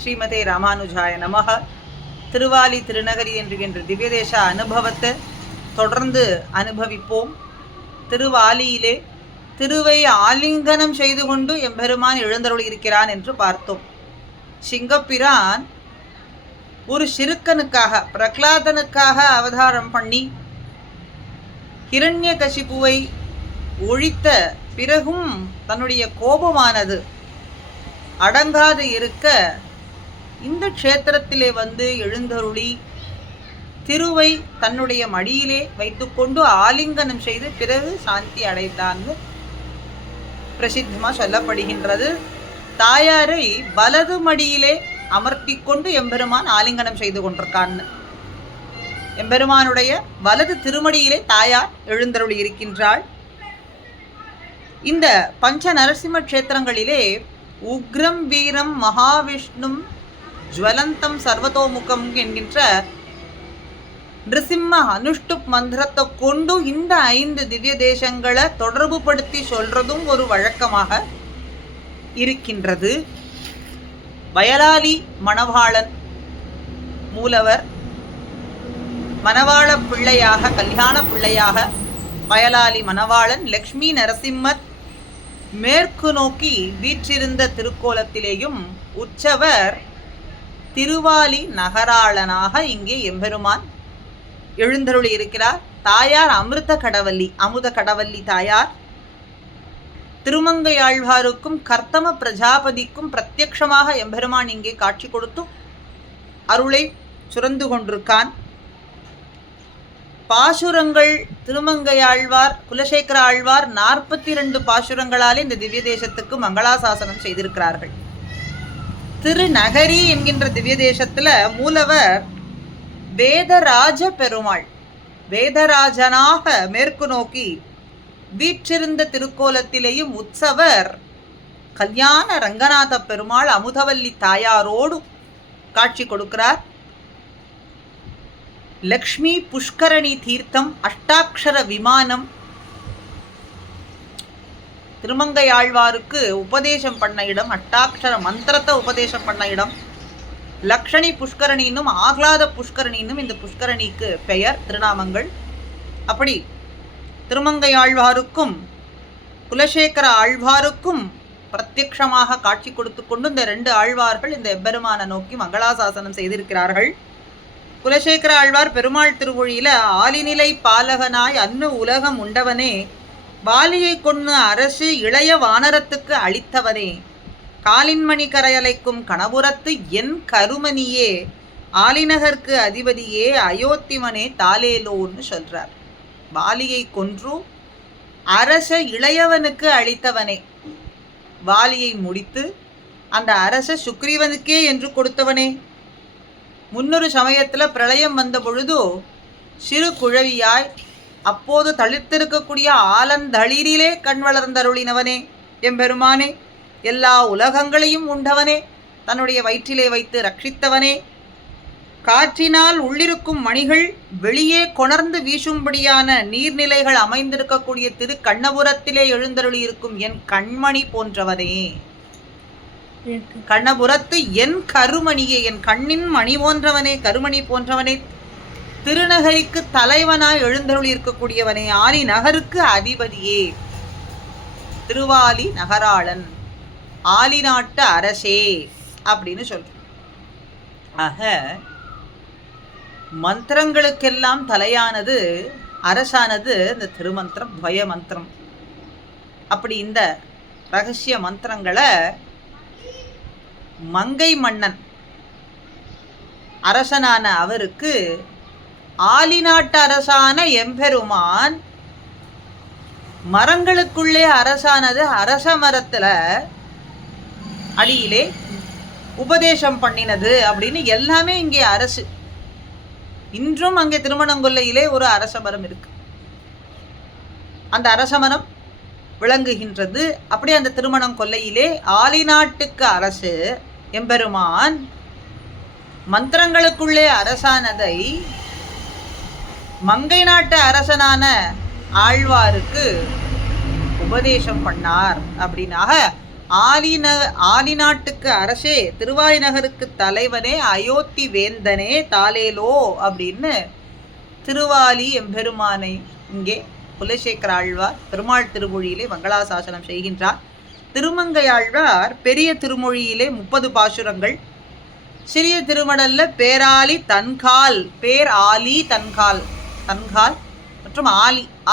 ஸ்ரீமதே ராமானுஜாய நமஹ. திருவாலி திருநகரி என்கின்ற திவ்யதேச அனுபவத்தை தொடர்ந்து அனுபவிப்போம். திருவாலியிலே திருவை ஆலிங்கனம் செய்து கொண்டு எம்பெருமான் எழுந்தருளி இருக்கிறான் என்று பார்த்தோம். சிங்கப்பிரான் ஒரு சிறுக்கனுக்காக, பிரகலாதனுக்காக அவதாரம் பண்ணி ஹிரண்யகசிபுவை ஒழித்த பிறகும் தன்னுடைய கோபமானது அடங்காது இருக்க இந்த க்ஷேத்திரத்திலே வந்து எழுந்தருளி திருவை தன்னுடைய மடியிலே வைத்துக்கொண்டு ஆலிங்கனம் செய்து பிறகு சாந்தி அடைந்தான்னு பிரசித்தமாக சொல்லப்படுகின்றது. தாயாரை வலது மடியிலே அமர்த்தி கொண்டு எம்பெருமான் ஆலிங்கனம் செய்து கொண்டிருக்கான்னு. எம்பெருமானுடைய வலது திருமடியிலே தாயார் எழுந்தருளி இருக்கின்றாள். இந்த பஞ்ச நரசிம்ம க்ஷேத்திரங்களிலே உக்ரம் வீரம் மகாவிஷ்ணும் ஜுவலந்தம் சர்வதோமுகம் என்கின்ற நிருசிம்ம அனுஷ்டுப் மந்திரத்தை கொண்டு இந்த 5 திவ்ய தேசங்களை தொடர்பு படுத்தி சொல்றதும் ஒரு வழக்கமாக இருக்கின்றது. வயலாலி மணவாளன் மூலவர் மணவாள பிள்ளையாக, கல்யாண பிள்ளையாக வயலாலி மணவாளன் லக்ஷ்மி நரசிம்மர் மேற்கு நோக்கி வீற்றிருந்த திருக்கோலத்திலேயும் உற்சவர் திருவாலி நகராளனாக இங்கே எம்பெருமான் எழுந்தருளி இருக்கிறார். தாயார் அமிர்த கடவல்லி, அமுத கடவல்லி தாயார் திருமங்கையாழ்வாருக்கும் கர்த்தம பிரஜாபதிக்கும் பிரத்யக்ஷமாக எம்பெருமான் இங்கே காட்சி கொடுத்து அருளை சுரந்து கொண்டிருக்கான். பாசுரங்கள் திருமங்கையாழ்வார், குலசேகர ஆழ்வார் 42 பாசுரங்களாலே இந்த திவ்ய தேசத்துக்கு மங்களாசாசனம் செய்திருக்கிறார்கள். திருநகரி என்கின்ற திவ்ய தேசத்துல மூலவர் வேதராஜ பெருமாள், வேதராஜனாக மேற்கு நோக்கி வீற்றிருந்த திருக்கோலத்திலேயும் உற்சவர் கல்யாண ரங்கநாத பெருமாள் அமுதவல்லி தாயாரோடு காட்சி கொடுக்கிறார். லக்ஷ்மி புஷ்கரணி தீர்த்தம், அஷ்டாட்சர விமானம், திருமங்கையாழ்வாருக்கு உபதேசம் பண்ண இடம், அஷ்டாட்சர மந்திரத்தை உபதேசம் பண்ண இடம், லக்ஷணி புஷ்கரணின்னும் ஆஹ்லாத புஷ்கரணின்னும் இந்த புஷ்கரணிக்கு பெயர், திருநாமங்கள். அப்படி திருமங்கையாழ்வாருக்கும் குலசேகர ஆழ்வாருக்கும் பிரத்யக்ஷமாக காட்சி கொடுத்து கொண்டு இந்த 2 ஆழ்வார்கள் இந்த எம்பெருமானை நோக்கி மங்களாசாசனம் செய்திருக்கிறார்கள். குலசேகர ஆழ்வார் பெருமாள் திருமொழியில ஆலிநிலை பாலகனாய் அன்னு உலகம் உண்டவனே, வாலியை கொண்டு அரசு இளைய வானரத்துக்கு அளித்தவனே, காலின்மணி கரையலைக்கும் கணபுரத்து என் கருமணியே, ஆலிநகர்க்கு அதிபதியே, அயோத்திமனே தாலேலோன்னு சொல்றார். வாலியை கொன்று அரச இளையவனுக்கு அளித்தவனே, வாலியை முடித்து அந்த அரச சுக்ரீவனுக்கே என்று கொடுத்தவனே, முன்னொரு சமயத்தில் பிரளயம் வந்த பொழுது சிறு குழவியாய் அப்போது தளிர்த்திருக்கக்கூடிய ஆலந்தளிரிலே கண் வளர்ந்தருளினவனே எம்பெருமானே, எல்லா உலகங்களையும் உண்டவனே, தன்னுடைய வயிற்றிலே வைத்து ரட்சித்தவனே, காற்றினால் உள்ளிருக்கும் மணிகள் வெளியே கொணர்ந்து வீசும்படியான நீர்நிலைகள் அமைந்திருக்கக்கூடிய திரு கண்ணபுரத்திலே எழுந்தருளி இருக்கும் என் கண்மணி போன்றவனே, கண்ணபுரத்து என் கருமணியே, என் கண்ணின் மணி போன்றவனே, கருமணி போன்றவனே, திருநகரிக்கு தலைவனாய் எழுந்தருளி இருக்கக்கூடியவனே, ஆலி நகருக்கு அதிபதியே, திருவாலி நகராளன், ஆலி நாட்டு அரசே அப்படின்னு சொல்றோம். ஆக மந்திரங்களுக்கெல்லாம் தலையானது, அரசானது இந்த திருமந்திரம், துவய மந்திரம். அப்படி இந்த ரகசிய மந்திரங்களை மங்கை மன்னன் அரசனான அவருக்கு ஆலி நாட்டு அரசான எம்பெருமான் மரங்களுக்குள்ளே அரசானது அரச மரத்துல அடியிலே உபதேசம் பண்ணினது அப்படின்னு எல்லாமே இங்கே அரசு. இன்றும் அங்கே திருமணங்கொல்லையிலே ஒரு அரச மரம் இருக்கு, அந்த அரச மரம் விளங்குகின்றது. அப்படி அந்த திருமணம் கொல்லையிலே ஆலி நாட்டுக்கு அரசு எம்பெருமான் மந்திரங்களுக்குள்ளே அரசானதை மங்கை நாட்டு அரசனான ஆழ்வாருக்கு உபதேசம் பண்ணார். அப்படின்னாக ஆலி நாட்டுக்கு அரசே, திருவாலி நகருக்கு தலைவனே, அயோத்தி வேந்தனே தாலேலோ அப்படின்னு திருவாலி எம்பெருமானை இங்கே குலசேகர ஆழ்வார் பெருமாள் திருமொழியிலே மங்களாசாசனம் செய்கின்றார். திருமங்கை ஆழ்வார் பெரிய திருமொழியிலே 30 பாசுரங்கள், சிறிய திருமடல்ல பேராலி தன்கால், பேர் ஆலி தன்கால், தன்கால் மற்றும்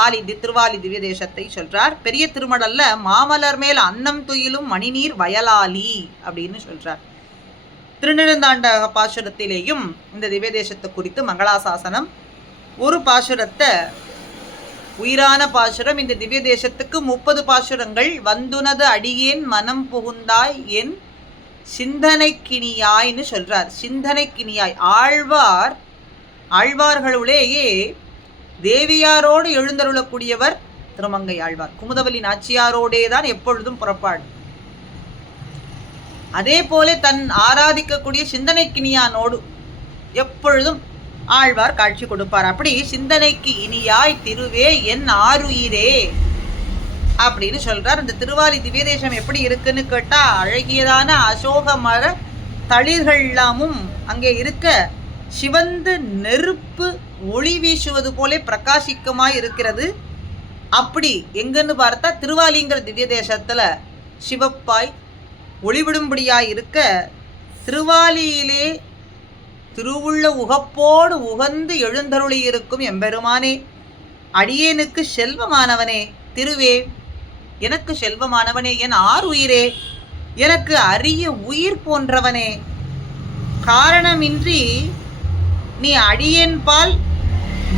ஆலி திருவாலி திவ்ய தேசத்தை சொல்றார். பெரிய திருமடல்ல மாமலர் மேல் அன்னம் துயிலும் மணிநீர் வயலாலி அப்படின்னு சொல்றார். திருநெடுந்தாண்ட பாசுரத்திலேயும் இந்த திவ்ய தேசத்தை குறித்து மங்களாசாசனம். ஒரு பாசுரத்தை உயிரான பாசுரம். இந்த திவ்ய தேசத்துக்கு 30 பாசுரங்கள். வந்துனது அடியேன் மனம் புகுந்தாய் என் சிந்தனைக்கினியாய்னு சொல்றார். சிந்தனைக்கினியாய் ஆழ்வார்களுடைய தேவியாரோடு எழுந்தருளக்கூடியவர் திருமங்கை ஆழ்வார். குமுதவல்லி நாச்சியாரோடே தான் எப்பொழுதும் புறப்பாடு. அதே போல தன் ஆராதிக்கக்கூடிய சிந்தனைக்கினியானோடு எப்பொழுதும் ஆழ்வார் காட்சி கொடுப்பார். அப்படி சிந்தனைக்கு இனியாய் திருவே என் ஆருயிரே அப்படின்னு சொல்றார். இந்த திருவாலி திவ்ய தேசம் எப்படி இருக்குன்னு கேட்டா, அழகியதான அசோக மர தளிர்கள் எல்லாமும் அங்கே இருக்க சிவந்து நெருப்பு ஒளி வீசுவது போல பிரகாசிக்கமாய் இருக்கிறது. அப்படி எங்கன்னு பார்த்தா திருவாலிங்கிற திவ்ய தேசத்துல சிவப்பாய் ஒளிவிடும்படியாய் இருக்க, திருவாலியிலே திருவுள்ள உகப்போடு உகந்து எழுந்தருளி இருக்கும் எம்பெருமானே, அடியேனுக்கு செல்வமானவனே, திருவே எனக்கு செல்வமானவனே, என் ஆருயிரே, எனக்கு அரிய உயிர் போன்றவனே, காரணமின்றி நீ அடியேன் பால்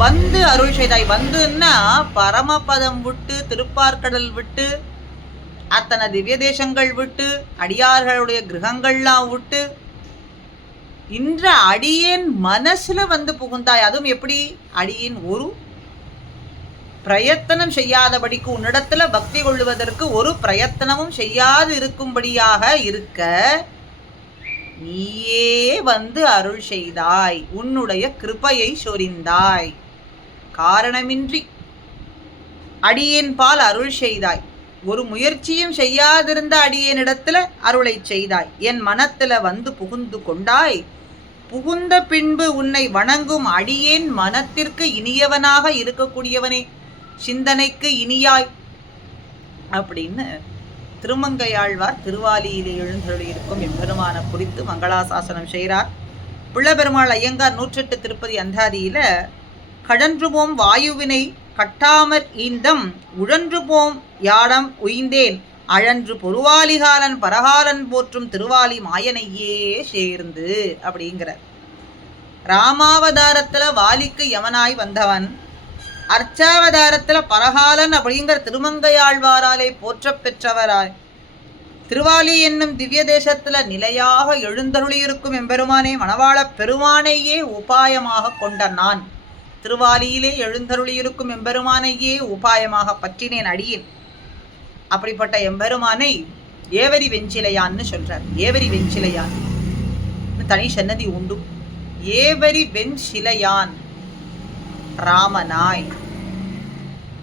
வந்து அருள் செய்தாய். வந்துன்னா பரமபதம் விட்டு, திருப்பார்கடல் விட்டு, அத்தனை திவ்ய தேசங்கள் விட்டு, அடியார்களுடைய கிரகங்கள்லாம் விட்டு இன்ற அடியேன் மனசுல வந்து புகுந்தாய். அதுவும் எப்படி? அடியேன் ஒரு பிரயத்தனம் செய்யாதபடிக்கு, உன்னிடத்துல பக்தி கொள்ளுவதற்கு ஒரு பிரயத்தனமும் செய்யாது இருக்கும்படியாக இருக்க நீயே வந்து அருள் செய்தாய், உன்னுடைய கிருபையை சொரிந்தாய். காரணமின்றி அடியேன் பால் அருள் செய்தாய். ஒரு முயற்சியும் செய்யாதிருந்த அடியேனிடத்துல அருளை செய்தாய். என் மனத்துல வந்து புகுந்து கொண்டாய். புகுந்த பின்பு உன்னை வணங்கும் அடியேன் மனத்திற்கு இனியவனாக இருக்கக்கூடியவனே, சிந்தனைக்கு இனியாய் அப்படின்னு திருமங்கையாழ்வார் திருவாலியிலே எழுந்தருளி இருக்கும் எம்பெருமான குறித்து மங்களாசாசனம் செய்கிறார். பிள்ளபெருமாள் ஐயங்கார் 108 திருப்பதி அந்தாதியில கழன்று போம் வாயுவினை கட்டாமற் ஈந்தம் உழன்று போம் யாடம் உய்ந்தேன் அழன்று பொருவாலிகாலன் பரகாலன் போற்றும் திருவாலி மாயனையே சேர்ந்து அப்படிங்கிற. ராமாவதாரத்துல வாலிக்கு யமனாய் வந்தவன், அர்ச்சாவதாரத்துல பரகாலன் அப்படிங்கிற திருமங்கையாழ்வாராலே போற்ற பெற்றவராய் திருவாலி என்னும் திவ்ய தேசத்துல நிலையாக எழுந்தருளியிருக்கும் எம்பெருமானே, மணவாள பெருமானையே உபாயமாக கொண்ட நான் திருவாலியிலே எழுந்தருளியிருக்கும் எம்பெருமானையே உபாயமாக பற்றினேன் அடியேன். அப்படிப்பட்ட எம்பெருமானை ஏவரி வெஞ்சிலையான்னு சொல்றார். ஏவரி வெஞ்சிலையான் தனி சன்னதி உண்டு. ஏவரி வெஞ்சிலையான் ராமனாய்,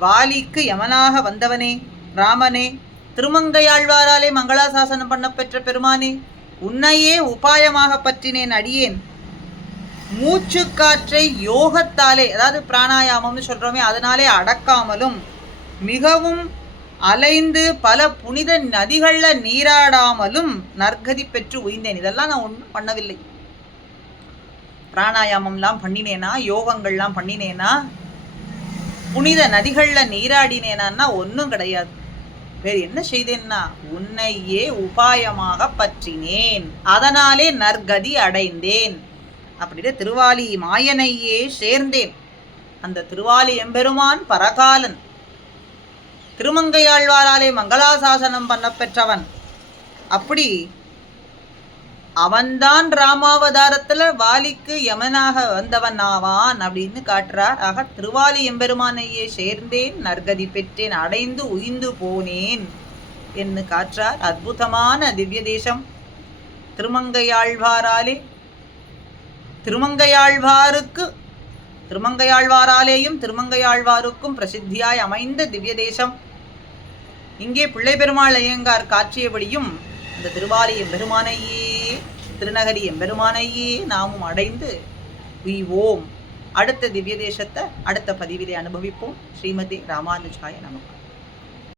வாலிக்கு யமனாக வந்தவனே ராமனே, திருமங்கையாழ்வாராலே மங்களாசாசனம் பண்ண பெற்ற பெருமானே, உன்னையே உபாயமாக பற்றினேன் அடியேன். மூச்சு காற்றை யோகத்தாலே, அதாவது பிராணாயாமம்னு சொல்றோமே, அதனாலே அடக்காமலும் மிகவும் அலைந்து பல புனித நதிகள்ல நீராடாமலும் நற்கதி பெற்று உய்ந்தேன். இதெல்லாம் நான் ஒன்றும் பண்ணவில்லை. பிராணாயாமம்லாம் பண்ணினேனா, யோகங்கள்லாம் பண்ணினேனா, புனித நதிகள்ல நீராடினேனா ஒன்றும் கிடையாது. வேறு என்ன செய்தேன்னா, உன்னையே உபாயமாக பற்றினேன், அதனாலே நற்கதி அடைந்தேன். அப்படியே திருவாலி மாயனையே சேர்ந்தேன். அந்த திருவாலி எம்பெருமான் பரகாலன், திருமங்கையாழ்வாராலே மங்களாசாசனம் பண்ண பெற்றவன். அப்படி அவன்தான் ராமாவதாரத்துல வாலிக்கு யமனாக வந்தவன் ஆவான் அப்படின்னு காட்டுறார். ஆக திருவாலி எம்பெருமானையே சேர்ந்தேன், நற்கதி பெற்றேன், அடைந்து உய்ந்து போனேன் என்று காற்றார். அற்புதமான திவ்ய தேசம் திருமங்கையாழ்வாராலே, திருமங்கையாழ்வாராலேயும் திருமங்கையாழ்வாருக்கும் பிரசித்தியாய் அமைந்த திவ்ய தேசம். இங்கே பிள்ளை பெருமாள் ஐயங்கார் காட்சியபடியும் அந்த திருவாலி எம்பெருமானையே, திருநகரி எம்பெருமானையே நாமும் அடைந்து உய்வோம். அடுத்த திவ்ய தேசத்தை அடுத்த பதிவிலே அனுபவிப்போம். ஸ்ரீமதி ராமானுஜாய நமக்கு.